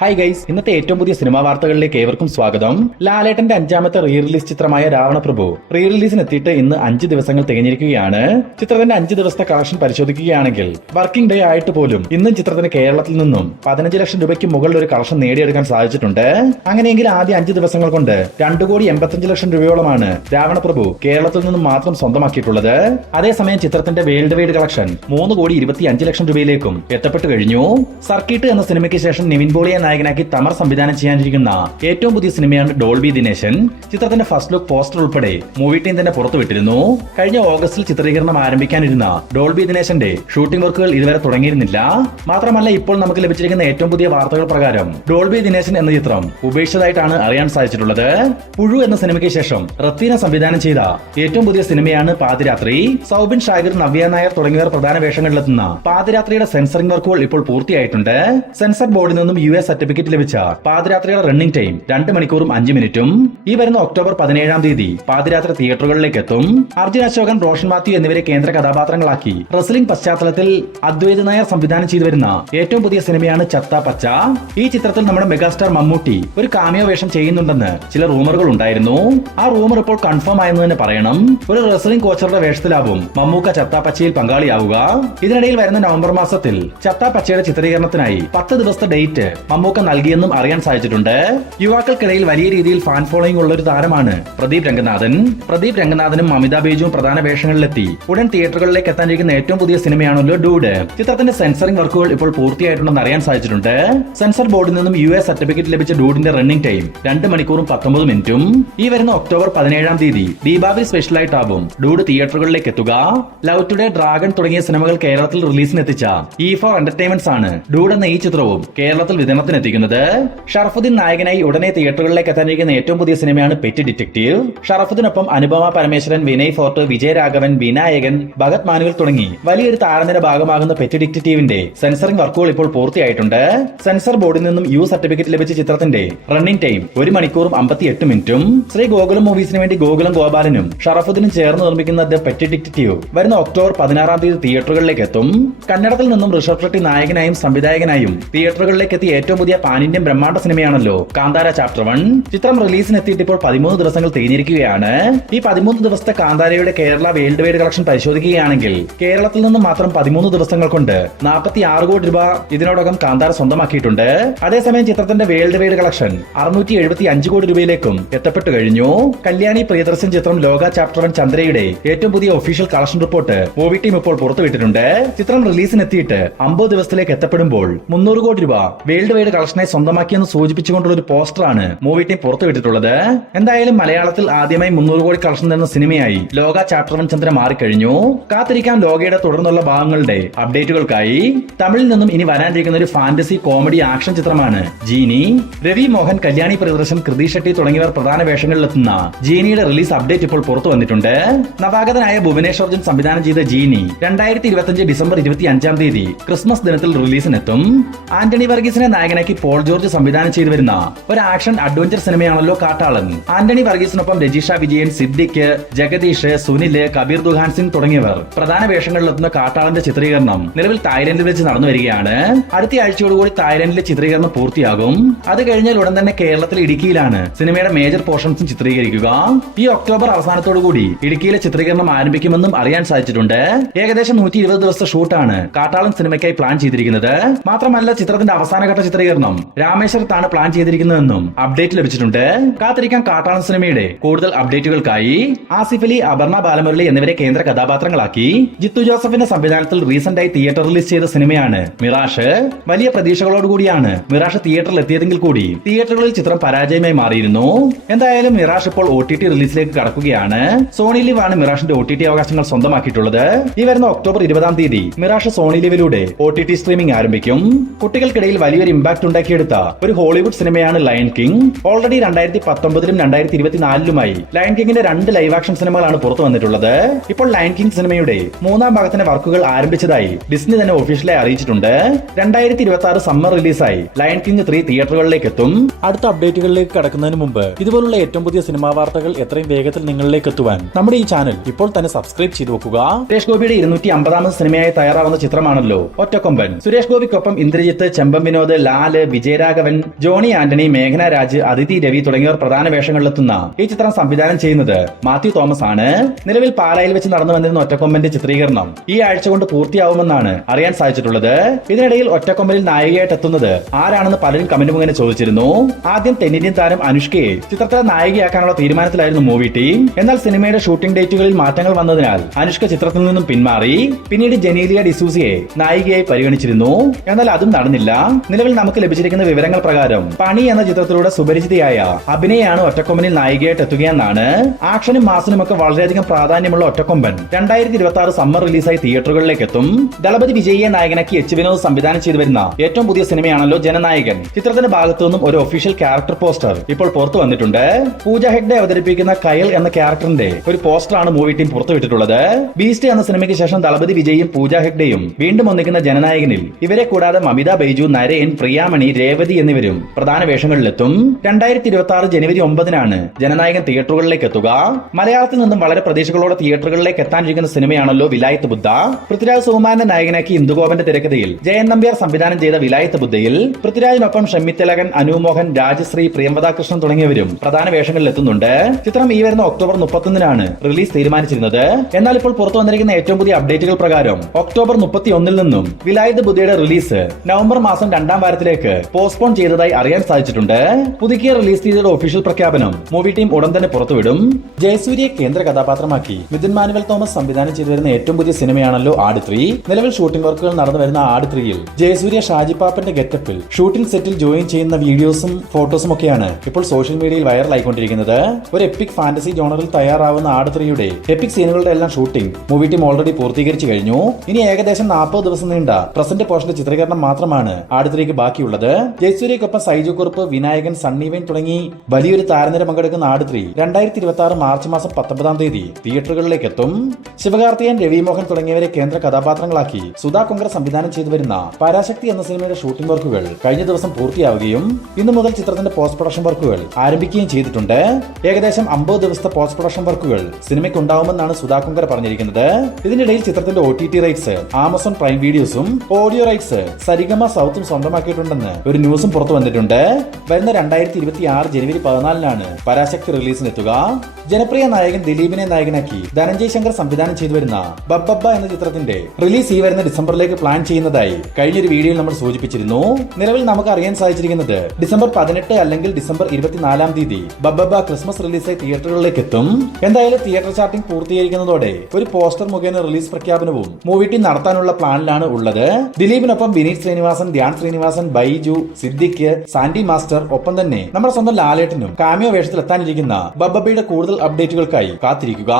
Hi guys, ഇന്നത്തെ ഏറ്റവും പുതിയ സിനിമാ വാർത്തകളിലേക്ക് ഏവർക്കും സ്വാഗതം. ലാലേട്ടന്റെ അഞ്ചാമത്തെ റീ റിലീസ് ചിത്രമായ രാവണപ്രഭു റീ റിലീസിന് എത്തിയിട്ട് ഇന്ന് 5 ദിവസങ്ങൾ തികഞ്ഞിരിക്കുകയാണ്. ചിത്രത്തിന്റെ 5 ദിവസത്തെ കളക്ഷൻ പരിശോധിക്കുകയാണെങ്കിൽ വർക്കിംഗ് ഡേ ആയിട്ട് പോലും ഇന്നും ചിത്രത്തിന് കേരളത്തിൽ നിന്നും 15 ലക്ഷം രൂപയ്ക്ക് മുകളിൽ ഒരു കളക്ഷൻ നേടിയെടുക്കാൻ സാധിച്ചിട്ടുണ്ട്. അങ്ങനെയെങ്കിൽ ആദ്യ 5 ദിവസങ്ങൾ കൊണ്ട് 2,85,00,000 രൂപയോളമാണ് രാവണപ്രഭു കേരളത്തിൽ നിന്നും മാത്രം സ്വന്തമാക്കിയിട്ടുള്ളത്. അതേസമയം ചിത്രത്തിന്റെ വേൾഡ് വൈഡ് കളക്ഷൻ 3,25,00,000 രൂപയിലേക്കും എത്തപ്പെട്ടു കഴിഞ്ഞു. സർക്കിട്ട് എന്ന സിനിമയ്ക്ക് ശേഷം നിവിൻ പോളിയെ നായകനാക്കി തമർ സംവിധാനം ചെയ്യാനിരിക്കുന്ന ഏറ്റവും പുതിയ സിനിമയാണ് ഡോൾബി ദിനേശൻ. ചിത്രത്തിന്റെ ഫസ്റ്റ് ലുക്ക് പോസ്റ്റർ ഉൾപ്പെടെ മൂവി ടീം തന്നെ പുറത്തുവിട്ടിരുന്നു. കഴിഞ്ഞ ഓഗസ്റ്റിൽ ചിത്രീകരണം ആരംഭിക്കാനിരുന്ന ഡോൾബി ദിനേശന്റെ ഷൂട്ടിംഗ് വർക്കുകൾ ഇതുവരെ തുടങ്ങിയിരുന്നില്ല. മാത്രമല്ല, ഇപ്പോൾ നമുക്ക് ലഭിച്ചിരിക്കുന്ന ഏറ്റവും പുതിയ വാർത്തകൾ പ്രകാരം ഡോൾബി ദിനേശൻ എന്ന ചിത്രം ഉപേക്ഷിച്ചതായിട്ടാണ് അറിയാൻ സാധിച്ചിട്ടുള്ളത്. പുഴു എന്ന സിനിമയ്ക്ക് ശേഷം റത്തീന സംവിധാനം ചെയ്ത ഏറ്റവും പുതിയ സിനിമയാണ് പാതിരാത്രി. സൗബിൻ ഷാഗിർ, നവ്യ നായർ തുടങ്ങിയവർ പ്രധാന വേഷങ്ങളിലെത്തുന്ന പാതിരാത്രിയുടെ സെൻസറിംഗ് വർക്കുകൾ ഇപ്പോൾ പൂർത്തിയായിട്ടുണ്ട്. സെൻസർ ബോർഡിൽ നിന്നും US സർട്ടിഫിക്കറ്റ് ലഭിച്ച പാതിരാത്രിയുടെ റണ്ണിംഗ് ടൈം 2 മണിക്കൂറും 5 മിനിറ്റും. ഈ വരുന്ന ഒക്ടോബർ 17-ാം തീയതി പാതിരാത്രി തിയേറ്ററുകളിലേക്ക് എത്തും. അർജുൻ അശോകൻ, റോഷൻ മാത്യു എന്നിവരെ കേന്ദ്ര കഥാപാത്രങ്ങളാക്കി റെസ്ലിംഗ് പശ്ചാത്തലത്തിൽ അദ്വൈത് നായർ സംവിധാനം ചെയ്തു വരുന്ന ഏറ്റവും പുതിയ സിനിമയാണ് ചത്ത പച്ച. ഈ ചിത്രത്തിൽ നമ്മുടെ മെഗാസ്റ്റാർ മമ്മൂട്ടി ഒരു കാമിയോ വേഷം ചെയ്യുന്നുണ്ടെന്ന് ചില റൂമറുകൾ ഉണ്ടായിരുന്നു. ആ റൂമർ ഇപ്പോൾ കൺഫേം ആയെന്ന് തന്നെ പറയണം. ഒരു റെസ്ലിംഗ് കോച്ചറുടെ വേഷത്തിലാവും മമ്മൂക്ക ചത്ത പച്ചയിൽ പങ്കാളിയാവുക. ഇതിനിടയിൽ വരുന്ന നവംബർ മാസത്തിൽ ചത്ത പച്ചയുടെ ചിത്രീകരണത്തിനായി 10 ദിവസത്തെ ഡേറ്റ് മമ്മൂക്ക നൽകിയെന്നും അറിയാൻ സാധിച്ചിട്ടുണ്ട്. യുവാക്കൾക്കിടയിൽ വലിയ രീതിയിൽ ഫാൻ ഫോളോയിങ് ഉള്ള ഒരു താരമാണ് പ്രദീപ് രംഗനാഥൻ. പ്രദീപ് രംഗനാഥനും അമിത ബേജുവും പ്രധാന വേഷങ്ങളിലെത്തി ഉടൻ തിയേറ്ററുകളിലേക്ക് എത്താനിരിക്കുന്ന ഏറ്റവും പുതിയ സിനിമയാണല്ലോ ഡൂഡ്. ചിത്രത്തിന്റെ സെൻസറിംഗ് വർക്കുകൾ ഇപ്പോൾ പൂർത്തിയായിട്ടുണ്ടെന്ന് അറിയാൻ സാധിച്ചിട്ടുണ്ട്. സെൻസർ ബോർഡിൽ നിന്നും US സർട്ടിഫിക്കറ്റ് ലഭിച്ച ഡൂഡിന്റെ റണ്ണിംഗ് ടൈം 2 മണിക്കൂറും 19 മിനിറ്റും. ഈ വരുന്ന ഒക്ടോബർ 17-ാം തീയതി ദീപാവലി സ്പെഷ്യലായിട്ടാവും ഡൂഡ് തിയേറ്ററുകളിലേക്ക് എത്തുക. ലവ് ടുഡേ, ഡ്രാഗൺ തുടങ്ങിയ സിനിമകൾ കേരളത്തിൽ റിലീസിന് എത്തിച്ച E4 എന്റർടൈൻമെന്റ്സ് ആണ് ഡൂഡ് എന്ന ഈ ചിത്രവും കേരളത്തിൽ വിതരണത്തിനെത്തിക്കുന്നത്. ഷറഫുദ്ദീൻ നായകനായി ഉടനെ തിയേറ്ററുകളിലേക്ക് എത്താനിരിക്കുന്ന ഏറ്റവും പുതിയ സിനിമയാണ് പെറ്റ് ഡിറ്റക്റ്റീവ്. ഷറഫുദ്ദീനൊപ്പം അനുപമ പരമേശ്വരൻ, വിനയ് ഫോർട്ട്, വിജയരാഘവൻ, വിനായകൻ, ഭഗത് മാനുവൽ തുടങ്ങി വലിയൊരു താരനിര ഭാഗമാകുന്ന പെറ്റ് ഡിറ്റക്റ്റീവിന്റെ സെൻസറിംഗ് വർക്കുകൾ ഇപ്പോൾ പൂർത്തിയായിട്ടുണ്ട്. സെൻസർ ബോർഡിൽ നിന്നും U സർട്ടിഫിക്കറ്റ് ലഭിച്ച ചിത്രത്തിന്റെ റണ്ണിംഗ് ടൈം 1 മണിക്കൂറും 58 മിനിറ്റും. ശ്രീ ഗോകുലം മൂവീസിന് വേണ്ടി ഗോകുലം ഗോപാലനും ഷറഫുദ്ദീനും ചേർന്ന് നിർമ്മിക്കുന്ന ദ പെറ്റ് ഡിറ്റക്റ്റീവ് വരുന്ന ഒക്ടോബർ 16-ാം തീയതി തിയേറ്ററുകളിലേക്ക് എത്തും. കന്നഡത്തിൽ നിന്നും ഋഷഭ് ഷെട്ടി നായകനായും സംവിധായകനായും തിയേറ്ററുകളിലേക്ക് എത്തിയ ഏറ്റവും പുതിയ പാൻ ഇന്ത്യൻ ബ്രഹ്മാണ്ഡ സിനിമയാണല്ലോ കാന്താര ചാപ്റ്റർ 1. ചിത്രം റിലീസിന് എത്തിയിട്ട് ഇപ്പോൾ 13 ദിവസങ്ങൾ തികഞ്ഞിരിക്കുകയാണ്. ഈ 13 ദിവസത്തെ കാന്താരയുടെ കേരള വേൾഡ് വൈഡ് കളക്ഷൻ പരിശോധിക്കുകയാണെങ്കിൽ കേരളത്തിൽ നിന്ന് മാത്രം 13 ദിവസങ്ങൾ കൊണ്ട് 46 കോടി രൂപ ഇതിനോടകം കാന്താര സ്വന്തമാക്കിയിട്ടുണ്ട്. അതേസമയം ചിത്രത്തിന്റെ വേൾഡ് വൈഡ് കളക്ഷൻ 675 കോടി രൂപയിലേക്കും എത്തപ്പെട്ടു കഴിഞ്ഞു. കല്യാണി പ്രിയദർശൻ ചിത്രം ലോക ചാപ്റ്റർ 1 ചന്ദ്രയുടെ ഏറ്റവും പുതിയ official collection report movie team ഇപ്പോൾ പുറത്തുവിട്ടിട്ടുണ്ട്. ചിത്രം റിലീസിന് എത്തിയിട്ട് 50 ദിവസത്തിലേക്ക് എത്തപ്പെടുമ്പോൾ 300 കോടി രൂപ വേൾഡ് വൈഡ് കളക്ഷനായി സ്വന്തമാക്കിയെന്ന് സൂചിപ്പിച്ചുകൊണ്ടുള്ള ഒരു പോസ്റ്ററാണ് മൂവി ടീം പുറത്തുവിട്ടിട്ടുള്ളത്. എന്തായാലും മലയാളത്തിൽ ആദ്യമായി 300 കോടി കളക്ഷൻ തരുന്ന സിനിമയായി ലോക ചാപ്റ്റർ 1 ചന്ദ്ര മാറിക്കഴിഞ്ഞു. കാത്തിരിക്കാം ലോകയുടെ തുടർന്നുള്ള ഭാഗങ്ങളുടെ അപ്ഡേറ്റുകൾക്കായി. തമിഴിൽ നിന്നും ഇനി വരാനിരിക്കുന്ന ഒരു ഫാന്റസി കോമഡി ആക്ഷൻ ചിത്രമാണ് ജീനി. രവി മോഹൻ, കല്യാണി പ്രിയദർശൻ, കൃതി ഷെട്ടി തുടങ്ങിയവർ പ്രധാന വേഷങ്ങളിലെത്തുന്ന ജീനിയുടെ റിലീസ് അപ്ഡേറ്റ് ഇപ്പോൾ പുറത്തു വന്നിട്ടുണ്ട്. നവാഗതനായ ഭുവനേശ്വർ ജൻ സംവിധാനം ചെയ്ത ജീനി 2025 ഡിസംബർ 25-ാം തീയതി ക്രിസ്മസ് ദിനത്തിൽ റിലീസിനെത്തും. ആന്റണി വർഗീസിനെ നായകനാക്കി പോൾ ജോർജ് സംവിധാനം ചെയ്തു വരുന്ന ഒരു ആക്ഷൻ അഡ്വഞ്ചർ സിനിമയാണല്ലോ കാട്ടാളൻ. ആന്റണി വർഗീസിനൊപ്പം രജിഷ വിജയൻ, സിദ്ദിഖ്, ജഗദീഷ്, സുനില്, കബീർ ദുഹാൻ സിംഗ് തുടങ്ങിയവർ പ്രധാന വേഷങ്ങളിലെത്തുന്ന കാട്ടാളന്റെ ചിത്രീകരണം നിലവിൽ തായ്ലൻഡിൽ വെച്ച് നടന്നു വരികയാണ്. അടുത്ത ആഴ്ചയോടുകൂടി തായ്ലൻഡിലെ ചിത്രീകരണം പൂർത്തിയാകും. അത് കഴിഞ്ഞാൽ ഉടൻ തന്നെ കേരളത്തിൽ ഇടുക്കിയിലാണ് സിനിമയുടെ മേജർ പോർഷൻസും ചിത്രീകരിക്കുക. ഈ ഒക്ടോബർ അവസാനത്തോടുകൂടി ഇടുക്കിയിലെ ചിത്രീകരണം ആരംഭിക്കുമെന്നും അറിയാൻ സാധിച്ചിട്ടുണ്ട്. ഏകദേശം 120 ദിവസത്തെ ഷൂട്ടാണ് കാട്ടാളൻ സിനിമയ്ക്കായി പ്ലാൻ ചെയ്തിരിക്കുന്നത്. മാത്രമല്ല, ചിത്രത്തിന്റെ അവസാനഘട്ട ചിത്രീകരണം രാമേശ്വരത്താണ് പ്ലാൻ ചെയ്തിരിക്കുന്നതെന്നും അപ്ഡേറ്റ് ലഭിച്ചിട്ടുണ്ട്. കാത്തിരിക്കാൻ കാട്ടാളൻ സിനിമയുടെ കൂടുതൽ അപ്ഡേറ്റുകൾക്കായി. ആസിഫ് അലി, അപർണ ബാലമുരളി എന്നിവരെ കേന്ദ്ര കഥാപാത്രങ്ങളാക്കി ജിത്തു ജോസഫിന്റെ സംവിധാനത്തിൽ റീസെന്റ് ആയി തിയേറ്റർ റിലീസ് ചെയ്ത സിനിമയാണ് മിറാഷ്. വലിയ പ്രതീക്ഷകളോടുകൂടിയാണ് മിറാഷ് തിയേറ്ററിൽ എത്തിയതെങ്കിൽ കൂടി തിയേറ്ററുകളിൽ ചിത്രം പരാജയമായി മാറിയിരുന്നു. എന്തായാലും മിറാഷ് ഇപ്പോൾ OTT റിലീസിലേക്ക് കടക്കുകയാണ്. സോണി ലിവ് ആണ് മിറാഷിന്റെ OTT അവകാശങ്ങൾ സ്വന്തമാക്കിയിട്ടുള്ളത്. ഈ വരുന്ന ഒക്ടോബർ 20-ാം തീയതി മിറാഷ് സോണി ലിവിലൂടെ OTT സ്ട്രീമിംഗ് ആരംഭിക്കും. കുട്ടികൾക്കിടയിൽ വലിയൊരു ഇമ്പാക്ട് ഉണ്ടാക്കിയെടുത്ത ഒരു ഹോളിവുഡ് സിനിമയാണ് ലയൺ കിങ്. ഓൾറെഡി 2019-ലും 2024-ലുമായി ലയൺ കിങ്ങിന്റെ 2 ലൈവ് ആക്ഷൻ സിനിമകളാണ് പുറത്തു വന്നിട്ടുള്ളത്. ഇപ്പോൾ ലയൺ കിങ് സിനിമയുടെ 3-ാം ഭാഗത്തിന്റെ വർക്കുകൾ ആരംഭിച്ചതായി ഡിസ്നി തന്നെ ഒഫീഷ്യലായി അറിയിച്ചിട്ടുണ്ട്. 2026 സമ്മർ റിലീസായി ലയൺ കിങ് 3 തിയേറ്ററുകളിലേക്ക് എത്തും. അടുത്ത അപ്ഡേറ്റുകളിലേക്ക് കടക്കുന്നതിന് മുമ്പ് ഇതുപോലുള്ള ഏറ്റവും പുതിയ സിനിമാ വാർത്തകൾ എത്രയും വേഗത്തിൽ നിങ്ങളിലേക്ക് എത്തുവാൻ നമ്മുടെ ഈ ചാനൽ ഇപ്പോൾ തന്നെ സബ്സ്ക്രൈബ് ചെയ്തു വെക്കുക. സുരേഷ് ഗോപിയുടെ 250-ാമത് സിനിമയായി തയ്യാറാവുന്ന ചിത്രമാണല്ലോ ഒറ്റക്കൊമ്പൻ. സുരേഷ് ഗോപിക്കൊപ്പം ഇന്ദ്രജിത്ത്, ചെമ്പം വിനോദ്, ലാൽ, ലാല്, വിജയരാഘവൻ, ജോണി ആന്റണി, മേഘന രാജ്, അതിഥി രവി തുടങ്ങിയവർ പ്രധാന വേഷങ്ങളിലെത്തുന്ന ഈ ചിത്രം സംവിധാനം ചെയ്യുന്നത് മാത്യു തോമസ് ആണ്. നിലവിൽ പാലായിൽ വെച്ച് നടന്നു വന്നിരുന്ന ഒറ്റക്കൊമ്പന്റെ ചിത്രീകരണം ഈ ആഴ്ച കൊണ്ട് പൂർത്തിയാവുമെന്നാണ് അറിയാൻ സാധിച്ചിട്ടുള്ളത്. ഇതിനിടയിൽ ഒറ്റക്കൊമ്പനിൽ നായികയായിട്ട് എത്തുന്നത് ആരാണെന്ന് പലരും കമന്റ് മുഖേന ചോദിച്ചിരുന്നു. ആദ്യം തെന്നിന്ത്യൻ താരം അനുഷ്കയെ ചിത്രത്തിലെ നായികയാക്കാനുള്ള തീരുമാനത്തിലായിരുന്നു മൂവി ടീം. എന്നാൽ സിനിമയുടെ ഷൂട്ടിംഗ് ഡേറ്റുകളിൽ മാറ്റങ്ങൾ വന്നതിനാൽ അനുഷ്ക ചിത്രത്തിൽ നിന്നും പിന്മാറി. പിന്നീട് ജനീലിയ ഡിസൂസിയെ നായികയായി പരിഗണിച്ചിരുന്നു. എന്നാൽ അതും നടന്നില്ല. നിലവിൽ നമുക്ക് ലഭിച്ചിരിക്കുന്ന വിവരങ്ങൾ പ്രകാരം പണി എന്ന ചിത്രത്തിലൂടെ സുപരിചിതയായ അഭിനയാണ് ഒറ്റക്കൊമ്പനിൽ നായികയായിട്ട് എത്തുകയെന്നാണ്. ആക്ഷനും മാസിനുമൊക്കെ വളരെയധികം പ്രാധാന്യമുള്ള ഒറ്റക്കൊമ്പൻ 2026 സമ്മർ റിലീസായി തിയേറ്ററുകളിലേക്ക് എത്തും. ദളപതി വിജയിയെ നായകനാക്കി എച്ച് വിനോദ് സംവിധാനം ചെയ്തു വരുന്ന ഏറ്റവും പുതിയ സിനിമയാണല്ലോ ജനനായകൻ. ചിത്രത്തിന്റെ ഭാഗത്തു നിന്നും ഒരു ഒഫീഷ്യൽ ക്യാരക്ടർ പോസ്റ്റർ ഇപ്പോൾ പുറത്തു വന്നിട്ടുണ്ട്. പൂജ ഹെഗ്ഡെ അവതരിപ്പിക്കുന്ന കയൽ എന്ന ക്യാരക്ടറിന്റെ ഒരു പോസ്റ്ററാണ് മൂവി ടീം പുറത്തുവിട്ടിട്ടുള്ളത്. ബീസ്റ്റ് എന്ന സിനിമയ്ക്ക് ശേഷം ദളപതി വിജയും പൂജ ഹെഗ്ഡെയും വീണ്ടും ഒന്നിക്കുന്ന ജനനായകനിൽ ഇവരെ കൂടാതെ മമിത ബൈജു, നരേൻ, പ്രിയാമണി, രേവതി എന്നിവരും പ്രധാന വേഷങ്ങളിലെത്തും. 2026 ജനുവരി 9-നാണ് ജനനായകൻ തിയേറ്ററുകളിലേക്ക് എത്തുക. മലയാളത്തിൽ നിന്നും വളരെ പ്രതീക്ഷകളോടെ തിയേറ്ററുകളിലേക്ക് എത്താനിരിക്കുന്ന സിനിമയാണല്ലോ വിലായത്ത് ബുദ്ധ. പൃഥ്വിരാജ് സുകുമാരനെ നായകനാക്കി ഇന്ദുഗോപന്റെ തിരക്കഥയിൽ ജയൻ നമ്പ്യാർ സംവിധാനം ചെയ്ത വിലായത്ത് ബുദ്ധയിൽ പൃഥ്വിരാജിനൊപ്പം ഷമ്മി തിലകൻ, അനു മോഹൻ, രാജശ്രീ, പ്രിയംവദാകൃഷ്ണൻ തുടങ്ങിയവരും പ്രധാന വേഷങ്ങളിൽ എത്തുന്നുണ്ട്. ചിത്രം ഈ വരുന്ന ഒക്ടോബർ 31-നാണ് റിലീസ് തീരുമാനിച്ചിരുന്നത്. എന്നാൽ ഇപ്പോൾ പുറത്തു വന്നിരിക്കുന്ന ഏറ്റവും പുതിയ അപ്ഡേറ്റുകൾ പ്രകാരം ഒക്ടോബർ 31-ൽ നിന്നും വിലായത്ത് ബുദ്ധയുടെ റിലീസ് നവംബർ മാസം 2-ാം വാരത്തിലേക്ക് പോസ്റ്റ്പോൺ ചെയ്തതായി അറിയാൻ സാധിച്ചിട്ടുണ്ട്. പുതുക്കിയ റിലീസ് തീയതിയുടെ ഒഫീഷ്യൽ പ്രഖ്യാപനം മൂവി ടീം ഉടൻ തന്നെ പുറത്തുവിടും. ജയസൂര്യയെ കേന്ദ്ര കഥാപാത്രമാക്കി മിഥുൻ മാനുവൽ തോമസ് സംവിധാനം ചെയ്തു വരുന്ന ഏറ്റവും പുതിയ സിനിമയാണല്ലോ ആട് 3. നിലവിൽ ഷൂട്ടിംഗ് വർക്കുകൾ നടന്നു വരുന്ന ആട് 3-ൽ ജയസൂര്യ ഷാജിപ്പാപ്പന്റെ ഗെറ്റപ്പിൽ ഷൂട്ടിംഗ് സെറ്റിൽ ജോയിൻ ചെയ്യുന്ന വീഡിയോസും ഫോട്ടോസും ഒക്കെയാണ് ഇപ്പോൾ സോഷ്യൽ മീഡിയയിൽ വൈറലായിക്കൊണ്ടിരിക്കുന്നത്. ഒരു എപ്പിക് ഫാന്റസി ജോണറിൽ തയ്യാറാവുന്ന ആട് 3-യുടെ എപ്പിക് സീനുകളുടെ എല്ലാം ഷൂട്ടിംഗ് മൂവി ടീം ഓൾറെഡി പൂർത്തീകരിച്ചു കഴിഞ്ഞു. ഇനി ഏകദേശം 40 ദിവസം നീണ്ട പ്രസന്റ് പോർഷന്റെ ചിത്രീകരണം മാത്രമാണ് ആട് 3-ക്ക് ബാക്കിയുള്ളത്. ജയസൂര്യക്കൊപ്പം സൈജു കുറുപ്പ്, വിനായകൻ, സണ്ണി വെയിൻ തുടങ്ങി വലിയൊരു താരനിര പങ്കെടുക്കുന്ന ആട് 3 2026 മാർച്ച് മാസം 19-ാം തീയതി തിയേറ്ററുകളിലേക്ക് എത്തും. ശിവകാർത്തികൻ, രവി മോഹൻ തുടങ്ങിയവരെ കേന്ദ്ര കഥാപാത്രങ്ങളാക്കി സുധാ കൊങ്കർ സംവിധാനം ചെയ്തു വരുന്ന പരാശക്തി എന്ന സിനിമയുടെ ഷൂട്ടിംഗ് വർക്കുകൾ കഴിഞ്ഞ ദിവസം പൂർത്തിയാവുകയും ഇന്നു മുതൽ ചിത്രത്തിന്റെ പോസ്റ്റ് പ്രൊഡക്ഷൻ വർക്കുകൾ ആരംഭിക്കുകയും ചെയ്തിട്ടുണ്ട്. ഏകദേശം 50 ദിവസത്തെ പോസ്റ്റ് പ്രൊഡക്ഷൻ വർക്കുകൾ സിനിമയ്ക്ക് ഉണ്ടാവുമെന്നാണ് സുധാ കൊങ്കർ പറഞ്ഞിരിക്കുന്നത്. ഇതിനിടയിൽ ചിത്രത്തിന്റെ OTT റൈറ്റ്സ് ആമസോൺ പ്രൈം വീഡിയോസും ഓഡിയോ റൈറ്റ്സ് സരിഗമ സൗത്തും സ്വന്തമാക്കിയിട്ടുണ്ടെന്ന് ഒരു ന്യൂസും പുറത്തു വന്നിട്ടുണ്ട്. വരുന്ന 2026 ജനുവരി 14-നാണ് പരാശക്തി റിലീസിനെത്തുക. ജനപ്രിയ നായകൻ ദിലീപിനെ നായകനാക്കി ധനഞ്ജയ് ശങ്കർ സംവിധാനം ചെയ്തു വരുന്ന ബബ്ബബ്ബ എന്ന ചിത്രത്തിന്റെ റിലീസ് ഈ വരുന്ന ഡിസംബറിലേക്ക് പ്ലാൻ ചെയ്യുന്നതായി കഴിഞ്ഞൊരു വീഡിയോയിൽ നമ്മൾ സൂചിപ്പിച്ചിരുന്നു. നിലവിൽ നമുക്ക് അറിയാൻ സാധിച്ചിരിക്കുന്നത് ഡിസംബർ 18 അല്ലെങ്കിൽ ഡിസംബർ 24-ാം തീയതി ബബ്ബബ്ബ ക്രിസ്മസ് റിലീസായി തിയേറ്ററുകളിലേക്ക് എത്തും. എന്തായാലും തിയേറ്റർ ചാർട്ടിംഗ് പൂർത്തീകരിക്കുന്നതോടെ ഒരു പോസ്റ്റർ മുഖേന റിലീസ് പ്രഖ്യാപനവും മൂവി ടീം നടത്താനുള്ള പ്ലാനിലാണ് ഉള്ളത്. ദിലീപിനൊപ്പം വിനീത് ശ്രീനിവാസൻ, ധ്യാൻ ശ്രീനിവാസൻ, ബൈജു, സിദ്ദിഖ്, സാൻഡി മാസ്റ്റർ, ഒപ്പം തന്നെ നമ്മുടെ സ്വന്തം ലാലേട്ടനും കാമിയോ വേഷത്തിൽ എത്താനിരിക്കുന്ന ബബ്ബബ്ബയുടെ കൂടുതൽ അപ്ഡേറ്റുകൾക്കായി കാത്തിരിക്കുക.